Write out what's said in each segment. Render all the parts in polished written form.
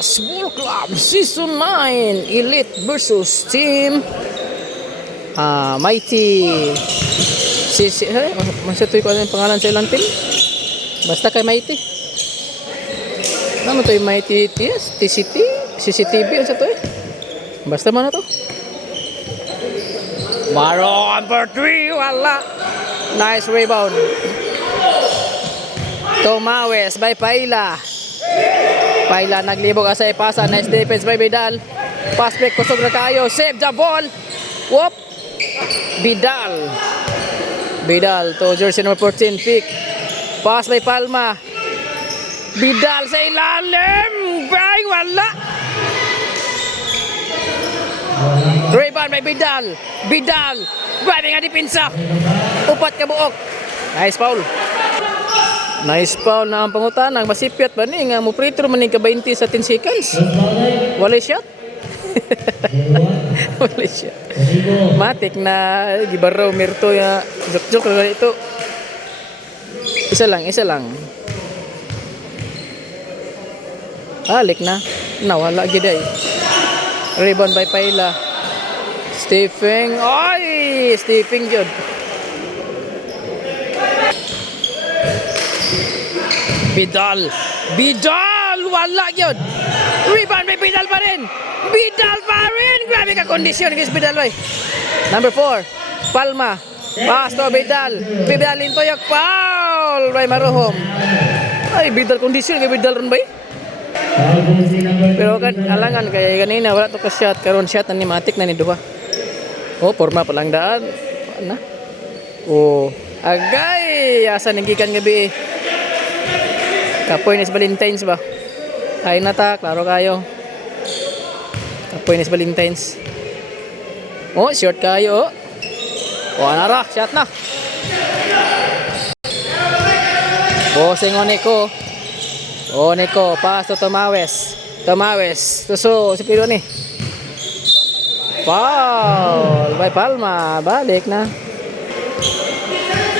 Basketball Club Season 9 Elite versus Team Mighty masatuloy ko ano yung pangalan sa ilang team. Basta kay Mighty. Ano to yung Mighty TS? TCT? CCTV? Ano sa to eh? Basta man na to. Maroon for 3. Wala. Nice rebound. Tomawes by Paila. Paila naglibog asa ipasa. Nice defense by Vidal. Pass back kusog na kayo. Save the ball. Whoop. Vidal to jersey number 14 pick. Pass by Palma. Vidal sa ilalim. Bang wala. Rebound by Vidal. Grabe nga dipinsa. Upat ka buok. Nice foul. Nice foul na ang pangutanang. Masipyat ba ni nga mo free throw maning ka 20 sa 10 seconds. Wala shot. Wala shot. Matik na gibaraw Mirto ya. Joke na ito. Isa lang. Alik na. Nawala gid ay. Rebound by Paila. Stephen. Ay! Stephen yun. Vidal. Wala yun. Rebound by Vidal pa rin. Grabe ka kondisyon. Vidal boy. Number 4. Palma. Pass to Vidal. Vidal intoyak. Foul by Marohom. Ay, Vidal kondisyon. Vidal ron ba pero kan alangan kaya ganina wala to ka shot karon shot na ni matik na ni duha. Oh, porma pa lang daan. Na. Oh, agay asa ning gikan gabi. Kapoy ni Valentines ba? Ay na ta, klaro kayo. Kapoy ni Valentines. Oh, short kayo. Oh, anara, shot na. Oh, Singoneko. Oh, Nico, pass to Tomawes. Tuso, si Piro ni. Foul by Palma. Balik na.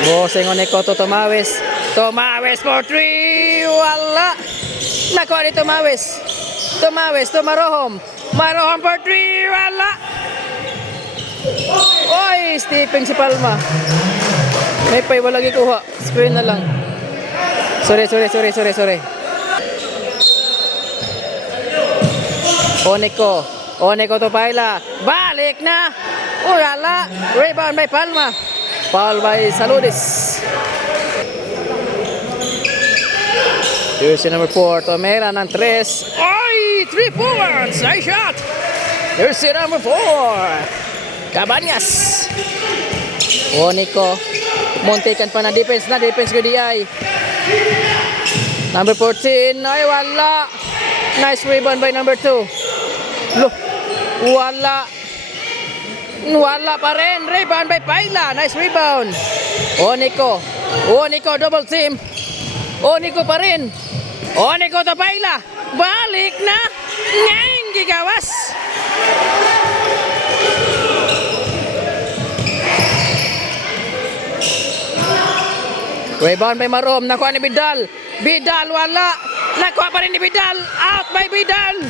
Boseng o Nico to Tomawes for 3. Wala. Nakuha ni Tomawes to Marohom for 3. Wala. Oy, Stephen si Palma. May pay wala gikuha. Screen na lang. Sorry. Oneko to Paila. Balik na. Wala. Rebound by Palma. Foul by Saludes. Jersey number 4. Tomera ng 3. Ay! 3 points. Nice shot. Jersey number 4. Cabañas. Oneko. Muntikan pa na defense ko di ay. Number 14. Ay wala. Nice rebound by number 2. Loh, wala pa rin. Rebound by Paila. Nice rebound. Oneko double team. Oneko pa rin. Oneko to Paila. Balik na. Ngayon gigawas. Rebound by Marom. Nakuha ni Vidal wala. Nakuha pa rin ni Vidal. Out by Vidal.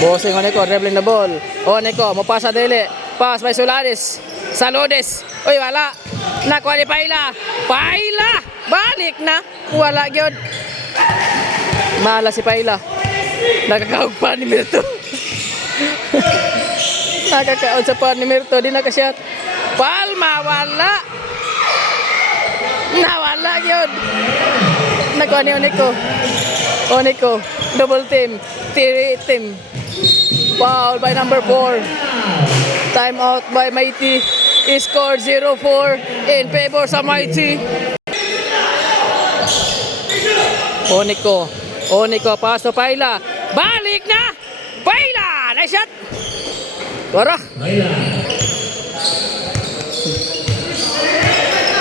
Boseng Oneko dribbling the ball. Oneko mo pasa dele. Pass by Saludes. Oy wala. Nakuha ni Paila. Balik na. Wala gyud. Mala si Paila. Nakakaog pa ni Mirto. Nakakaog sa pa ni Mirto. Di nakashot. Palma wala. Nawala yun. Nakuha ni Oneko. Double team. Team. Foul by number 4. Time out by Mighty. Score 0-4 in favor sa Mighty. Oneko pass to Paila. Balik na. Paila. Nice shot. Wara.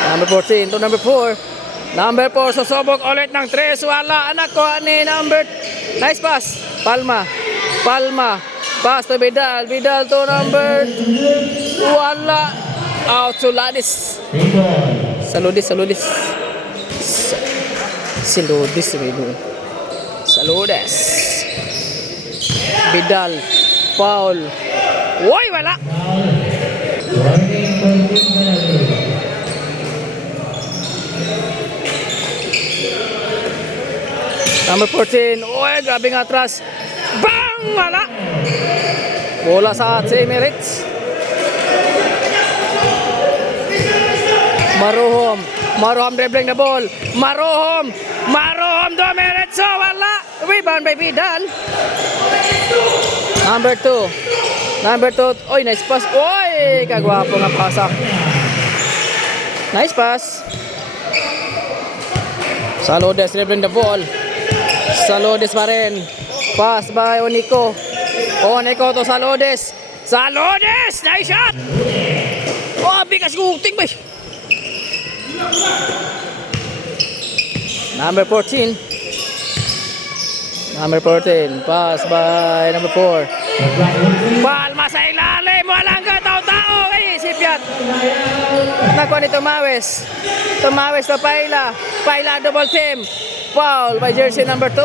Number 14 to number 4. Number 4 susubok ulit ng 3. Wala. Anak ko ni number. Nice pass. Palma. Pass to Vidal to number. Wala. Out to Ladis. Saludis. Saludis. Vidal. Paul. Woy, wala. Number 14. Oy, grabe nga atras. Bang! Wala. Bola sa Emirates. Marohom dribbling the ball. Marohom to Emirates. So, wala. Rebound by Vidal. Number 2. Oy, nice pass. Oy, kagwapo nga pasak. Nice pass. Saludes dribbling the ball. Saludes pa rin. Pass by Onico. Onico to Saludes. Nice shot. Oh, bigas guting ba? Number 14. Pass by number 4. Palma sa ilalim. Walang katao-tao. Ay, Sipiat. Nakuha ni Tomawes to Paila. Paila double team. Foul by jersey number 2.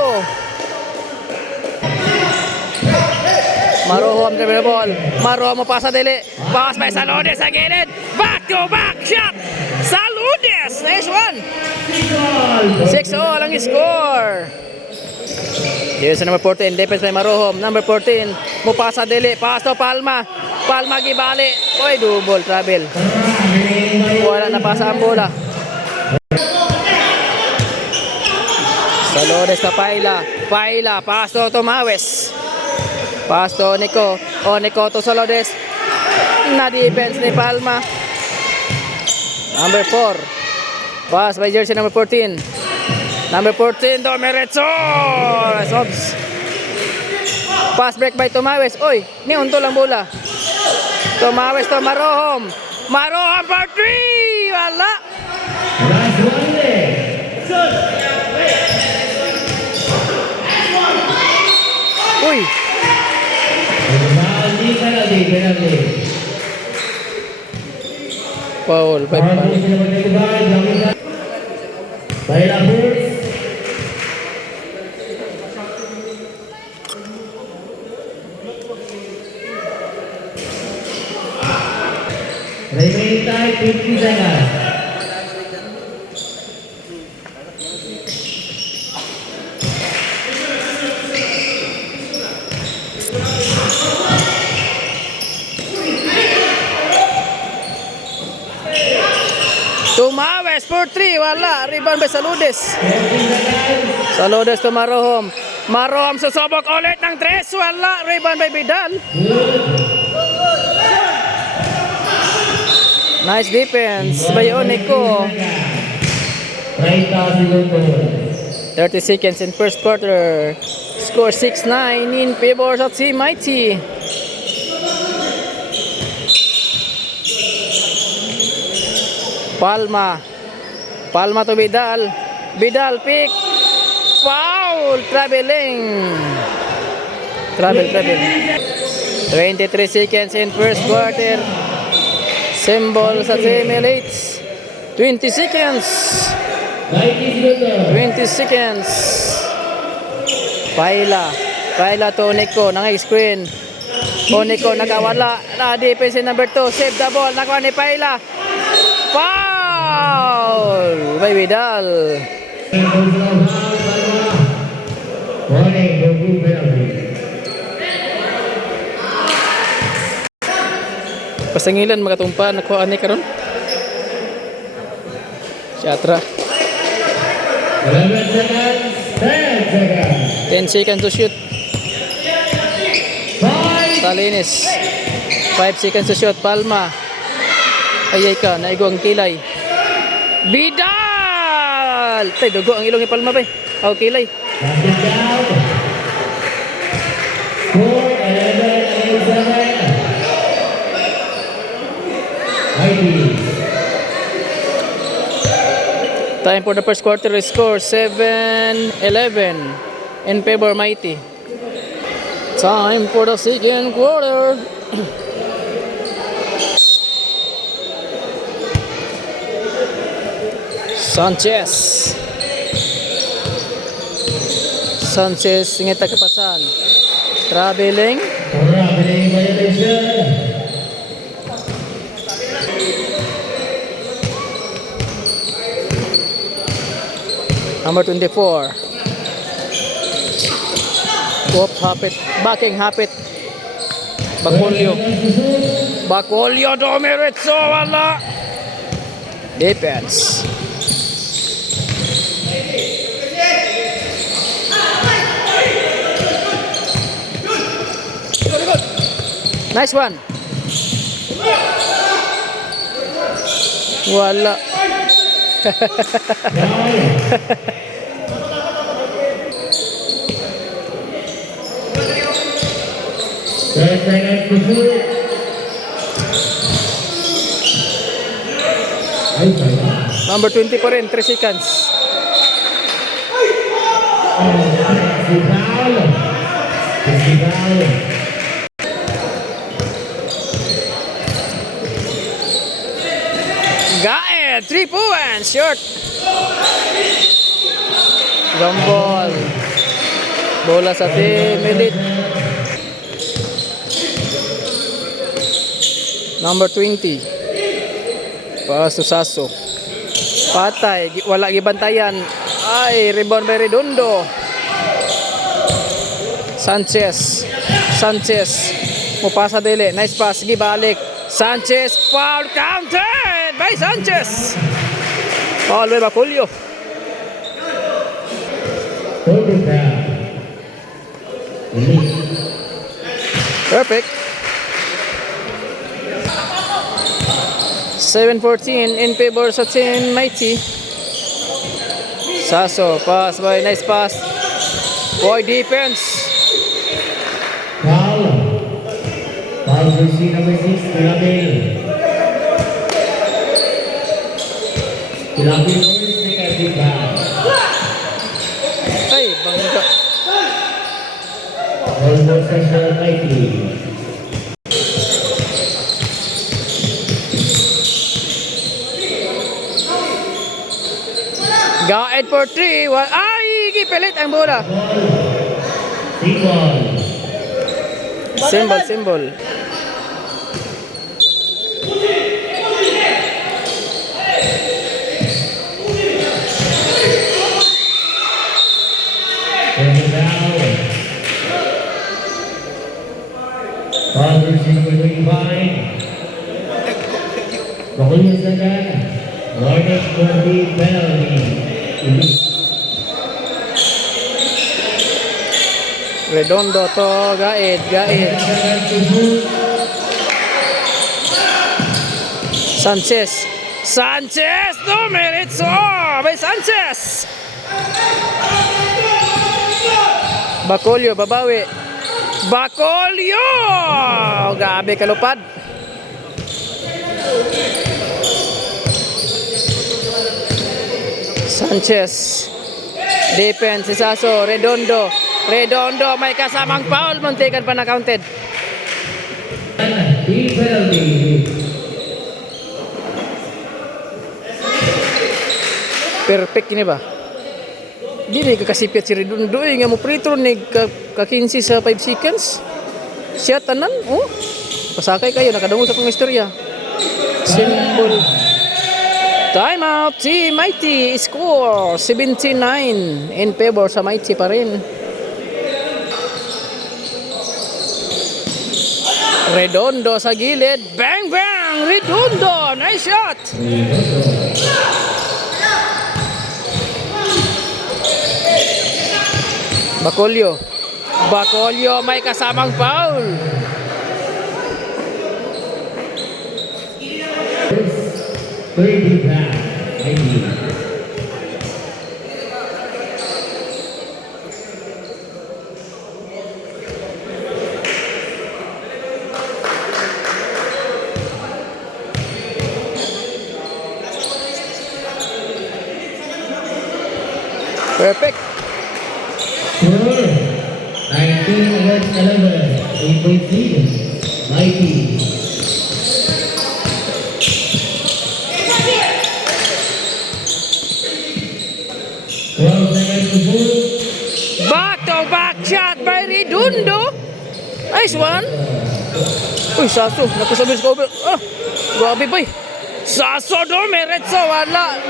Marohom dribbling the ball. Marohom mo pasa dili. Pass by Saludes sa gilid. Back to back shot. Saludes. Nice one. 6-0 ang score. Jersey number 14. Defense by Marohom. Number 14. Mo pasa dili. Pass to Palma. Palma gibali. Oy, double travel. Wala na pasa ang bola. Saludes sa Paila. Pass to Tomawes. Pass to Onico. Onico to Saludes. Na defense ni Palma. Number 4. Pass by jersey number 14. Number 14 to Meretso. Pass break by Tomawes. Oy, ni unto lang bola. Tomawes to Marohom. Marohom for 3. Wala. Uy. Foul. Remaining time 50 seconds. Tomawes for 3. Wala. Rebound by Saludes. Saludes to Marohom. Marohom susubok ulit ng 3. Wala. Rebound by Vidal. Nice defense by Onico. 30 seconds in first quarter. Score 6-9 in favor of Team Mighty. Palma to Vidal. Vidal pick. Foul. Travel. 23 seconds in first quarter. Symbol sa Team Elite. 20 seconds. Paila to Onico. Nang-screen. Onico nakawala. Na-defense number 2. Save the ball. Nakuha ni Paila. Foul by Vidal. Pasangilan magatumpa nakuha ni karon. Siatra. 10 seconds to shoot. Salinis. 5 seconds to shoot. Palma. Ayay ka, naigo ang kilay. Vidal! Tay, dugo ang ilong ni Palma ba? Aw, kilay. Time for the first quarter score 7-11 in favor Mighty. Time for the second quarter. Sanchez. Sanchez ingit kepasan. Traveling. Traveling violation. Number 24. Whoop, hapit. Backing, hapit. Bacolio. Bacolio, Domiritso, wala. Defense. Nice one. Wala. Number 20 pa rin, 3 seconds. Gae, 3 points, short. Gambol. Bola sa team elite. Number 20. Pass to Sasso. Patay, wala gibantayan. Ay, rebound by Redondo. Sanchez. Sanchez. Mupasa dili. Nice pass, gibalik. Sanchez, foul counted by Sanchez. Foul by Bacolio. Perfect. 7-14 in favor sa Team Mighty. Sasso, pass by, nice pass. Boy defense. Foul. Foul jersey number 6, Pilapil. Pilapil first, second foul. Ay, bangga. Almost special Mighty. Gaed for 3. Ay, gipilit ang bola. Symbol. Symbol. Father Single Divine. Bacolio Sagan. Warning for the penalty. Redondo to, Gaed. Sanchez. Sanchez, Domiritso by Sanchez. Bacolio, babawi. Bacolio! Gabi kalupad. Sanchez. Defense, Sasso, Redondo. Redondo may kasamang foul, muntikan pa na counted. Perfect ini ba? Dili ka kasipit si Redondo nga mo prito ni ka 15 sa 5 seconds. Siya tanan, oh. Pasakay kayo nakadungog sa kong istorya. Symbol. Time out, Team Mighty score 79 in favor sa Mighty pa rin. Redondo sa gilid. Bang bang! Redondo! Nice shot! Bacolio. Bacolio may kasamang foul. Perfect. 19 against 11. 8.3. Mighty. Nice one. Uy, Saso. Nakasabi sa cover. Ah, grabe boy. Saso do, meretso. Wala.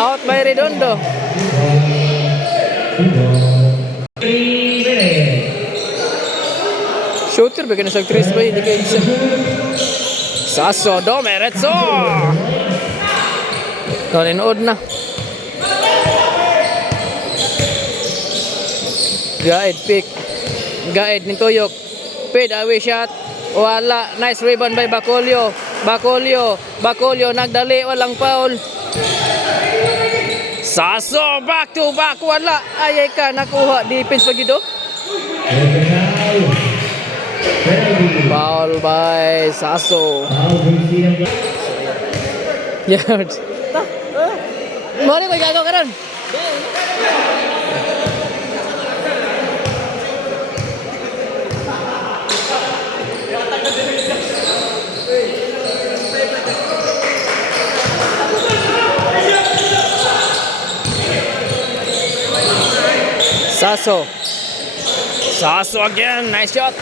Out by Redondo. 3 minutes. Shooter, bigyan na sa 3 ba? Hindi kayo isa. Saso do, meretso. Nanonood na. Guide pick. Guide ng tuyok. Fade away shot. Wala. Nice rebound by Bacolio. Bacolio nagdali. Walang foul. Saso back to back. Wala. Ayay ka. Nakuha. Defense pag ito. Foul by Saso. Yard. Mali ko gagaw ka ron. Saso again. Nice shot.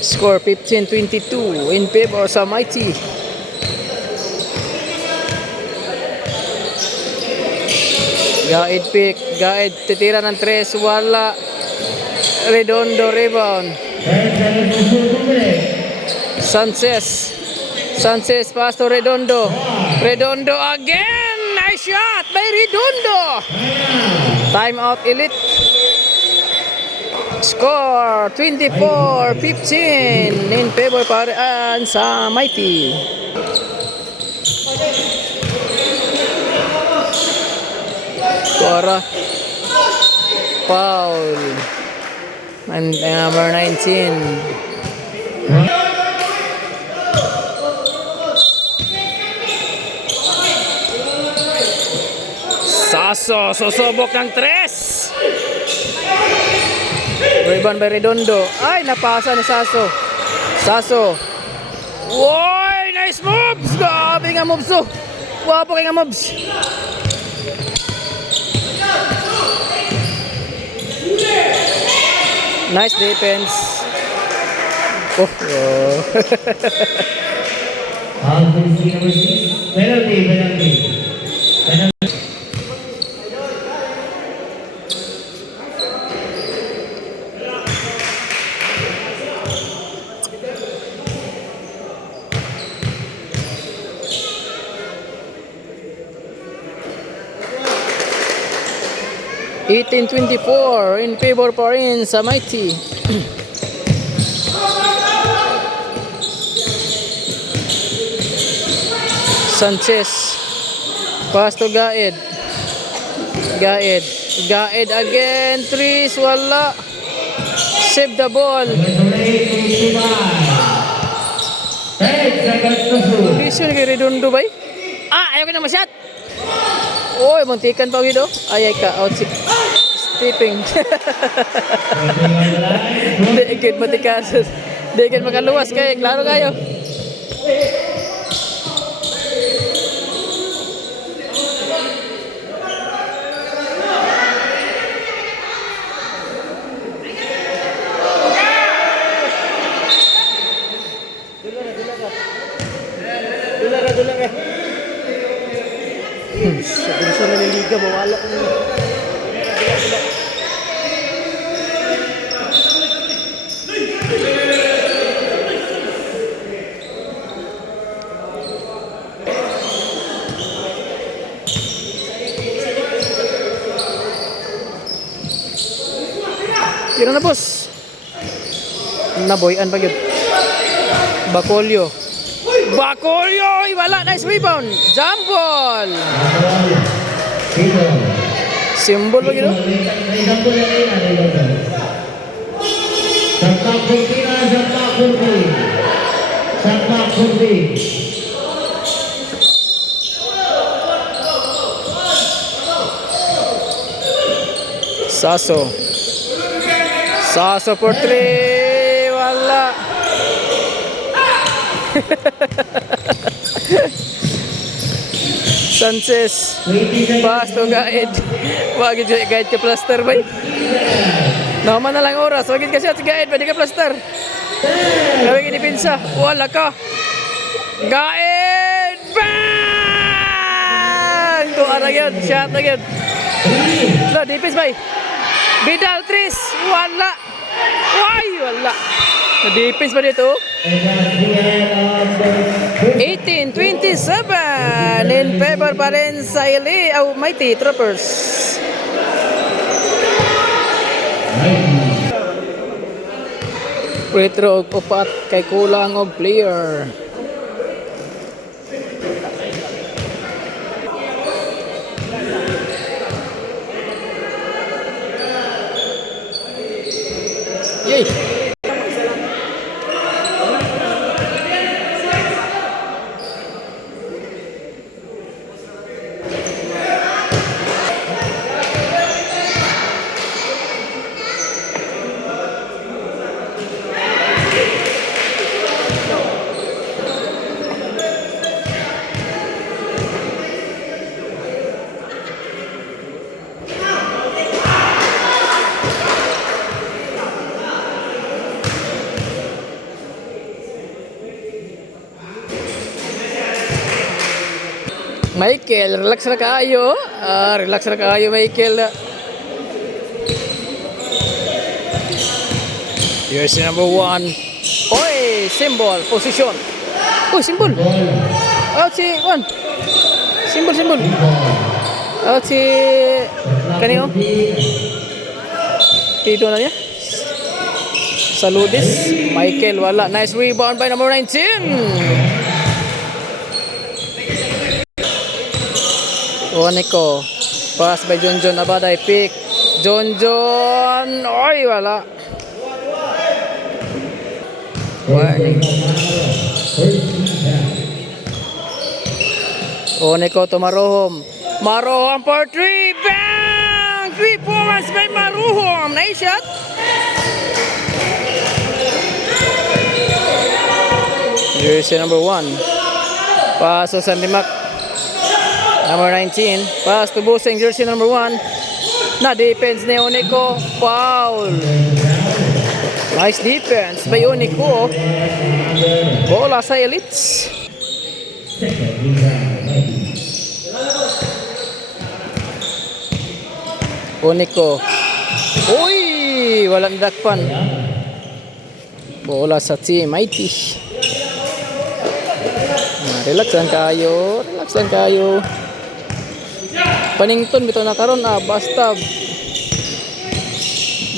Score 15-22 in favor sa Mighty. Guide pick. Guide titira ng 3. Wala. Redondo rebound. Sanchez pass to Redondo. Redondo again. Nice shot by Redondo. Timeout Elite. Score 24-15 in favor pa rin sa Mighty. Cora. Foul. And number 19. Saso, susubok ng 3. Rebound by Redondo. Ay, napasa ni Saso. Woy, nice moves. Grabe nga moves oh. Wapo kayo nga moves. Nice defense. Oh. Penalty. 18-24 in favor pa rin sa Mighty. Sanchez pass to Gaed again. 3. Wala. Save the ball. Condition kay Redondo ba? Ayaw ka na masyat. Oy, muntikan pa wido. Ayay ka, out stepping. Dikit matikasos. Dikit makaluwas kay klaro kayo. Dula ka. Sa naliliga, mawala ko na. Tira na boss. Naboyan pa yun. Bacolio. Wala. Nice rebound. Jump ball. Simbol ba yun? Saso for 3. Wala. Sanchez pass to Gaed. Wag gyud Gaed ka plaster bay. Naman na lang oras. Wagin ka shot. Gaed, pwede ka plaster. Gawin kinipinsa. Wala ka. Gaed! Bang! Tuwa na yun. Shot na yun. No, defense bay. Vidal, Tris. Wala. Why? Wala. Na-defense ba dito? 18-27 in favor pa rin sa Mighty Troopers. Free throw og upat kay kulang og player. Yay! Michael, relax na kayo. Relax na kayo, Michael. Jersey number 1. Oy, symbol, position. Uy, symbol. Out si Juan. Symbol. Out si kanino? Tito na niya. Saludis. Michael, wala. Nice rebound by number 19. Oneko, pass by John Abaday, pick John, oy wala. Warning. Oneko to Marohom for 3, bang! 3 points by Marohom, nice shot. Jersey number 1, pass to Sandimak. Number 19, pass to Busing, jersey number 1. Na defense ni Oneko, foul. Nice defense by Oneko. Bola sa Elites. Oneko. Uy, walang dakpan. Bola sa team Mighty. Relax lang kayo. Panington bitaw na karon basta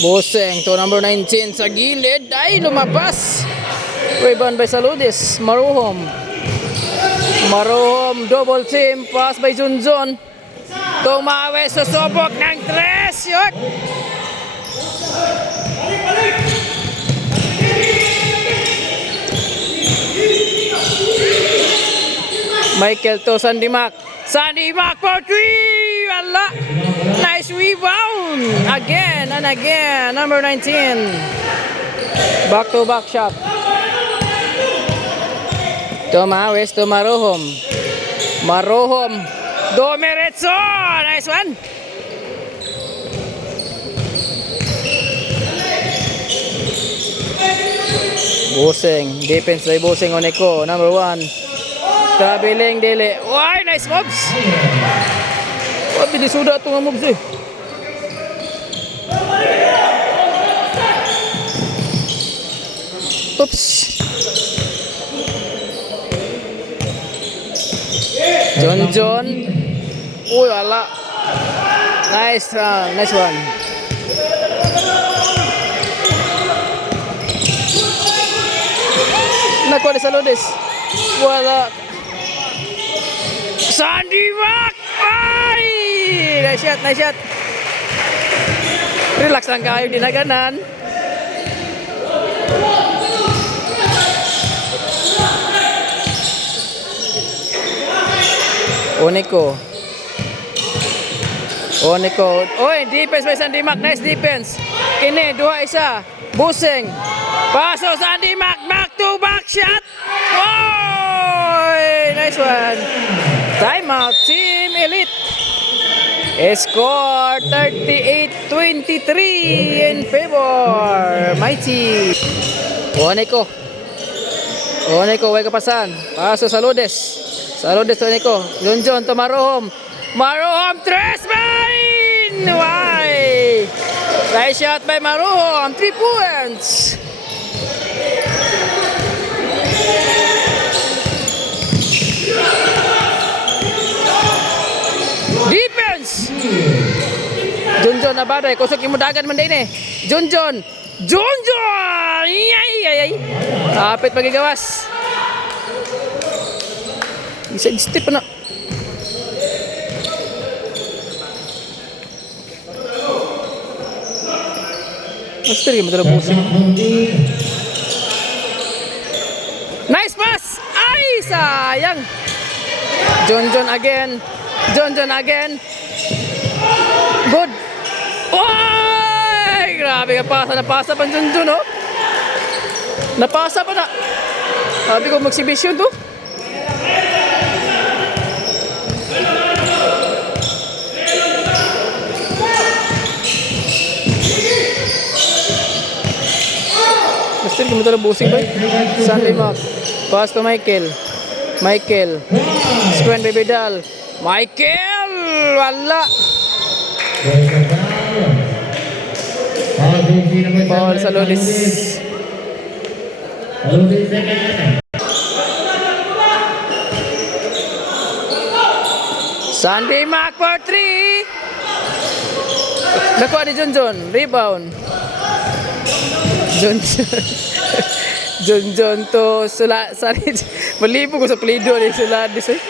Boseng to number 19 sa gilid ay lumabas. Rebound by Saludis. Marohom double team, pass by Junjon. Tumawe sa sobok ng 3 shot. Michael to Sandimak for 3. Wala. Nice rebound. Again and again. Number 19. Back to back shot. Tomawes to Marohom. Domeretso. Nice one. Busing. Defense by Busing Oneko. Number 1. Traveling dili. Why, nice moves. Bilis sudah tu nga moves eh. Oops. John. Uy, wala. Nice one. Nakuha ni Saludis. Wala. Sandimak! Ay! Nice shot. Relax lang kayo, dinaganan. Oneko. Oy, defense by Sandimak. Nice defense. Kini, 2-1. Busing. Paso Sandimak. Back to back shot. Oy! Nice one. Time out, Team Elite. Score 38-23 in favor Mighty. Oneko, way kapasan. Paso sa Lodes. Sa Lodes to Oneko. Junjun to Marohom. Marohom, tres main! Why? Nice shot by Marohom. 3 points. Defense. Junjun na baday. Kusok yung mudagan man din eh. Junjun. Ay. Kapit magigawas. Isa step na. Master yung madala busin. Nice pass! Ay, sayang! Junjun again. Good. Oy! Grabe ka pasa. Napasa pa Junjun, oh. Napasa pa na. Sabi ko mag-exhibition to. Master, kumusta na busing ba? Sunday Mac. Pass to Michael. Square by Vidal. Michael! Wala. Paul sa Lolis. Sunday Mac for 3. Nakuha ni Junjun. Rebound. Junjun to Saladis. Malibo ko sa plido ni Saladis eh.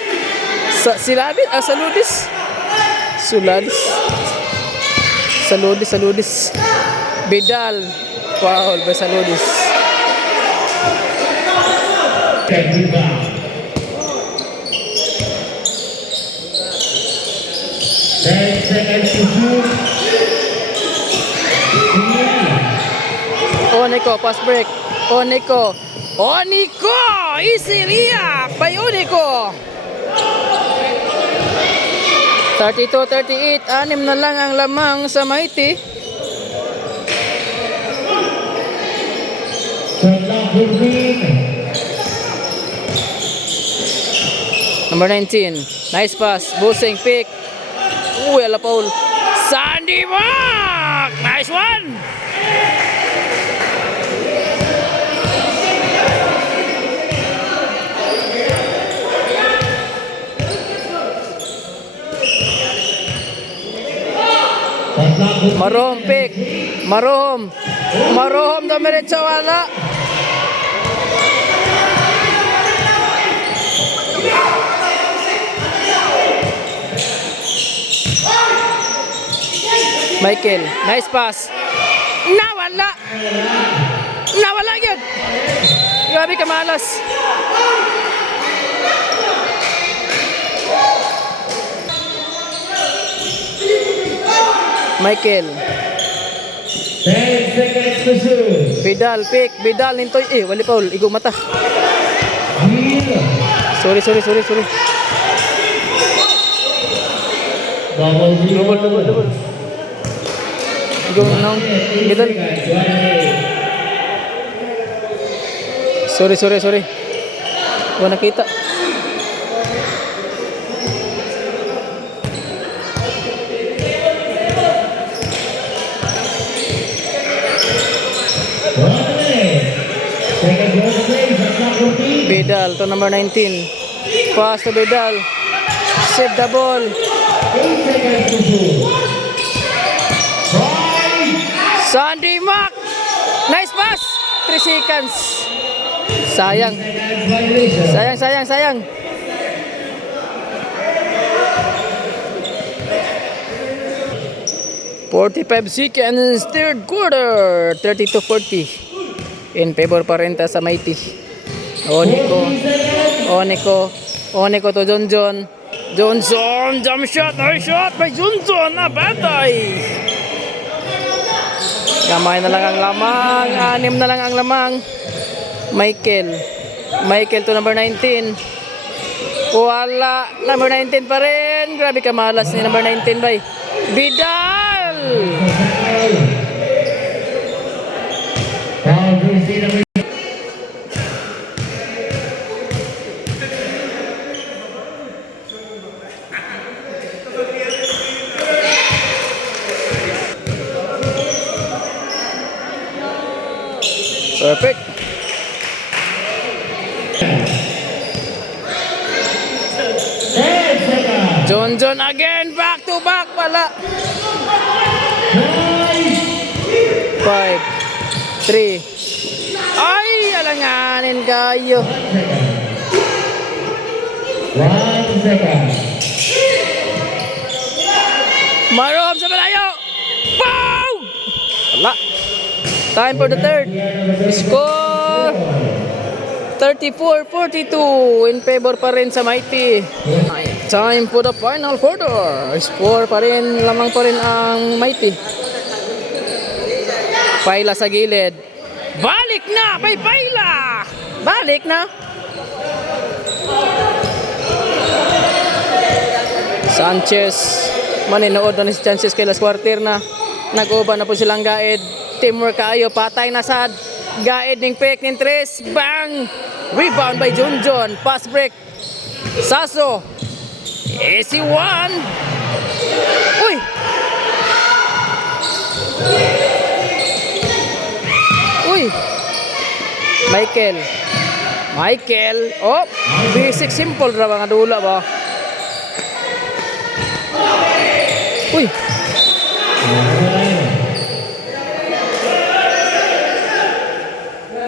Saludis. Vidal. Foul by Saludis. Oneko, pass break. Oneko. Easy react by Oneko. 32-38. 6 na lang ang lamang sa Mighty. Number 19. Nice pass. Busing pick. Ala Paul. Sandy Mac. Nice one. Marohom pick. Marohom dumiretso wala. Michael, nice pass. Nawala yun. Grabe ka malas. Michael. 10 seconds to shoot. Vidal pick. Vidal nintoy. Wali Paul. Igo mata. Sorry. Double. Igo nang Vidal. Sorry. Wala nakita. Vidal to number 19. Pass to Vidal. Save the ball. Sandy Mac. Nice pass. 3 seconds. Sayang. 45 seconds, third quarter, 32-40 in favor pa rin sa Mighty. Oneko to Johnson, jump shot, nice shot by Johnson, batay. Kamay na lang ang lamang, 6 na lang ang lamang. Michael to number 19. Wala. Number 19 pa rin. Grabe ka malas ni number 19 bay. Vidal! Foul jersey number Perfect. 10 seconds. John again. Back to back pala. 5, 3. Ay, alanganin kayo. 1 second. Marom sa malayo. Boom! Wala. Time for the third. Score 34-42 in favor pa rin sa Mighty. Time for the final quarter. Score pa rin, lamang pa rin ang Mighty. Paila sa gilid. Balik na! May Paila! Balik na! Sanchez. Maninood na ni si Sanchez kay last quarter na. Nag-uban na po silang gaid. Teamwork kayo. Patay na sad. Gaid ning pick ning tres. Bang! Rebound by Junjon. Pass break. Saso. Easy one. Uy! Uy! Michael. Oh! Basic simple ra mga dula ba? Uy!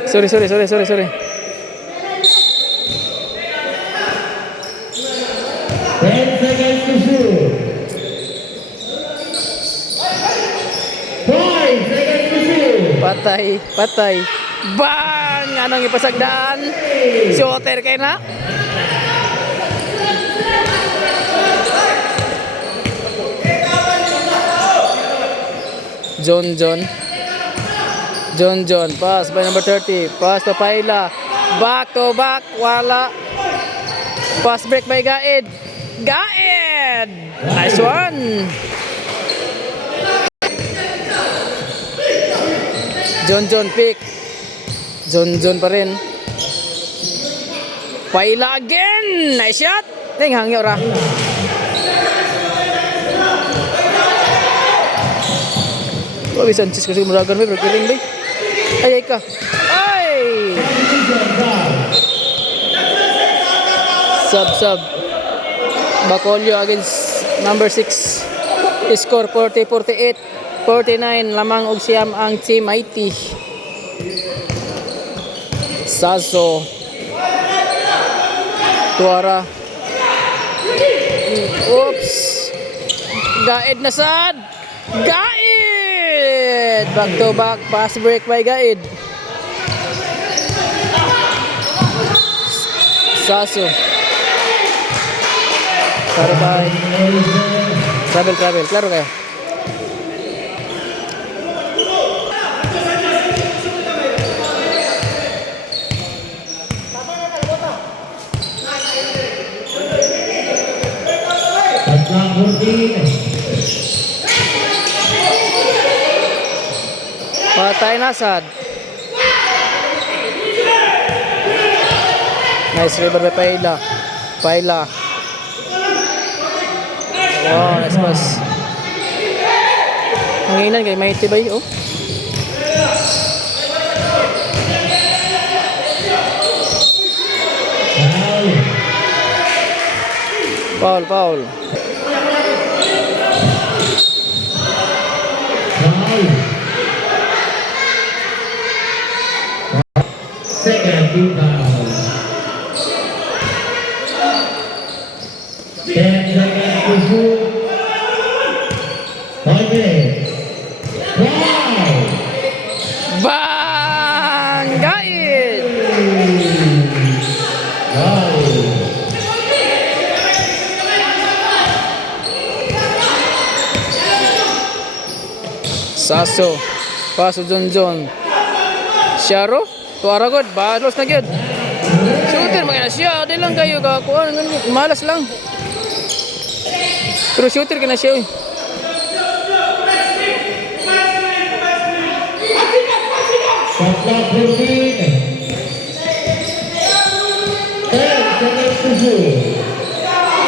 Sorry. 10 seconds to shoot. 5 seconds to shoot. Patay. Bang! Anong ipasagdaan? Shooter kay na? John. Pass by number 30. Pass to Paila. Back to back. Wala. Pass break by Gaid. Nice one. John pick. John pa rin. Paila again. Nice shot. Hangyo ra. Oy, Sanchez kasi muragan may berkiling bay. Ay ka. Ay! Sub. Bacolio against number 6. Score 40-48. 49 lamang og siyam ang team IT. Saso. Tuara. Oops. Gaid na sad. Back to back pass break by Gaid. Saso. Karbay. Travel. Klaro kayo. Patay na sad. Nice river by Paila. Wow, nice pass. Hanginan kay Mighty ba yun? Oh. Foul. Second team foul. 10 seconds to shoot. 5 minutes. Wow! Bang! Gaid! Wow! Saso. Paso John. Sharo. Tuara good. Balos na good. Shooter mga na siya. Di lang kayo kakuha. Malas lang. Pero shooter ka na siya. Eh. Shot clock 15. 10 seconds to shoot.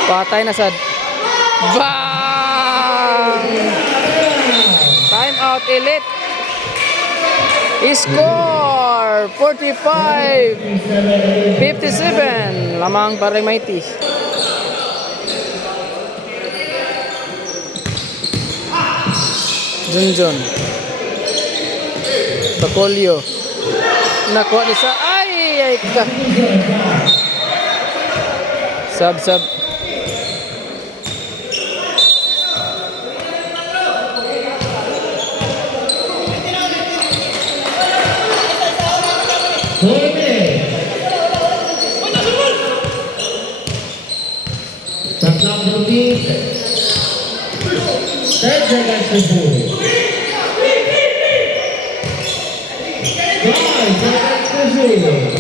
Patay na sad. Bang! Time out Elite. Score 45-57. Lamang para Mighty. Junjun. Bacolio. Nakuha ni sa ay ka. Sub. Shot clock 15. 10 seconds to shoot. 5 seconds to shoot.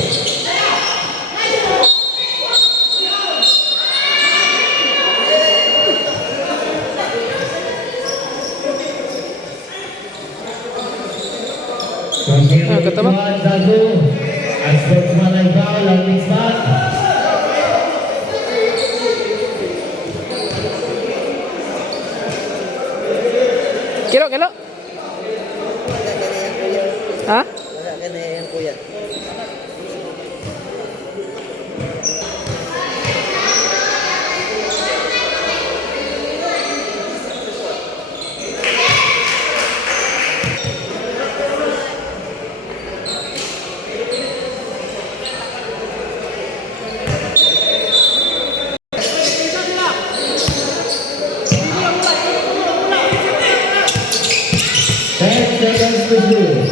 Ketemu. Satu. Aspek mana kau lagi spot. Kilo. Ha? Seconds to shoot.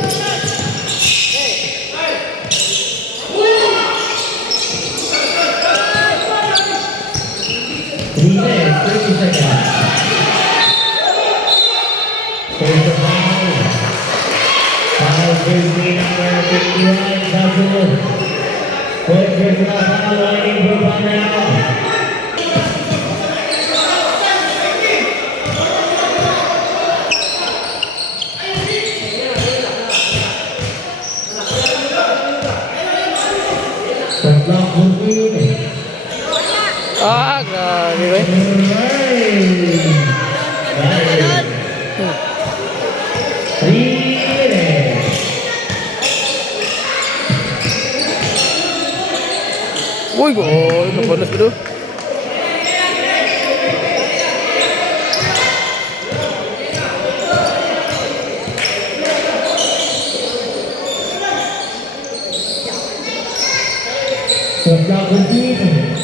Three minutes, 30 seconds. There's the foul. Foul jersey number 51, Basil. Fourth personal foul lining for Banao. Grabe ba? Uy, napalas ba doon? Shot 15.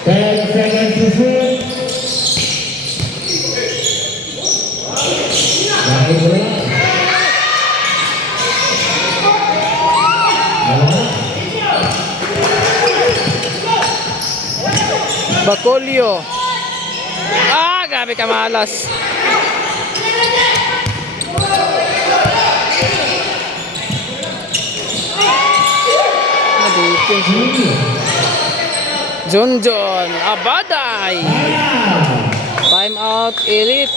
10 seconds to shoot. Lagi bola. Bacolio. Grabe ka malas. Junjun Abaday. Time out Elite.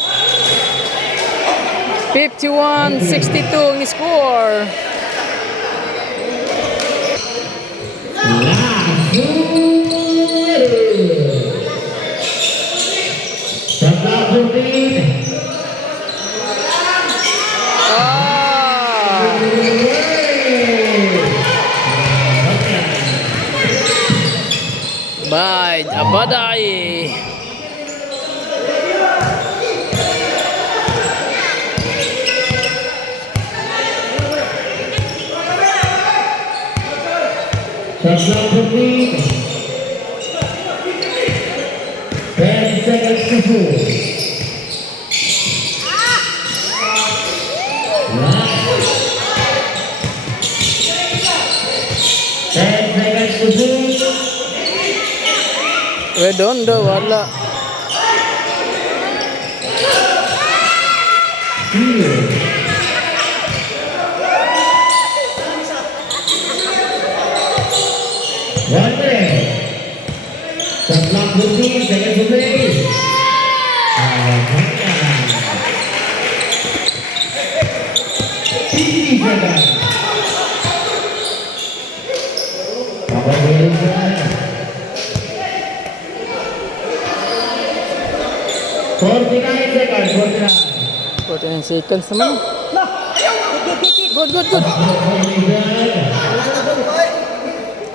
51-62 ang score. Shot clock 15. Bye, Abaday. Shot clock 15. 10 seconds to shoot. Redondo wala. 1 minute. Sa clock routine, second to play. Sisi seconds. Pabalik na. 49 seconds, 49. 49 seconds naman. Good, good, good.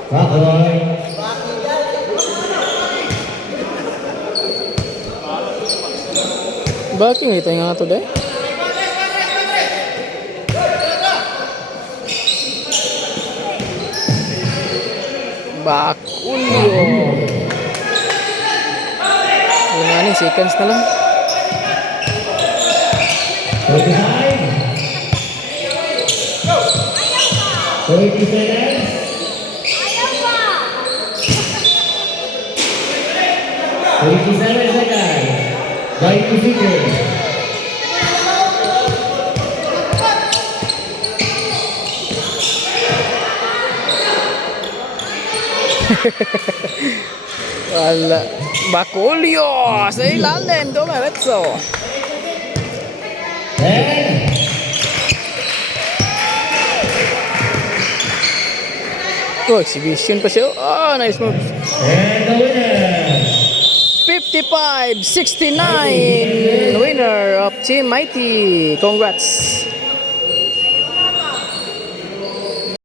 Bakoy. Backing ito yung nga to deh. Bakulyo. Yung nga ni, seconds na lang. 49. 30 seconds. 27 seconds. Baik musik. Wala. Bakulyo sa ilalim. Dumiretso. 10. Oh, exhibition pa siya. Oh, nice move. And the winner. 55-69 winner of Team Mighty. Congrats.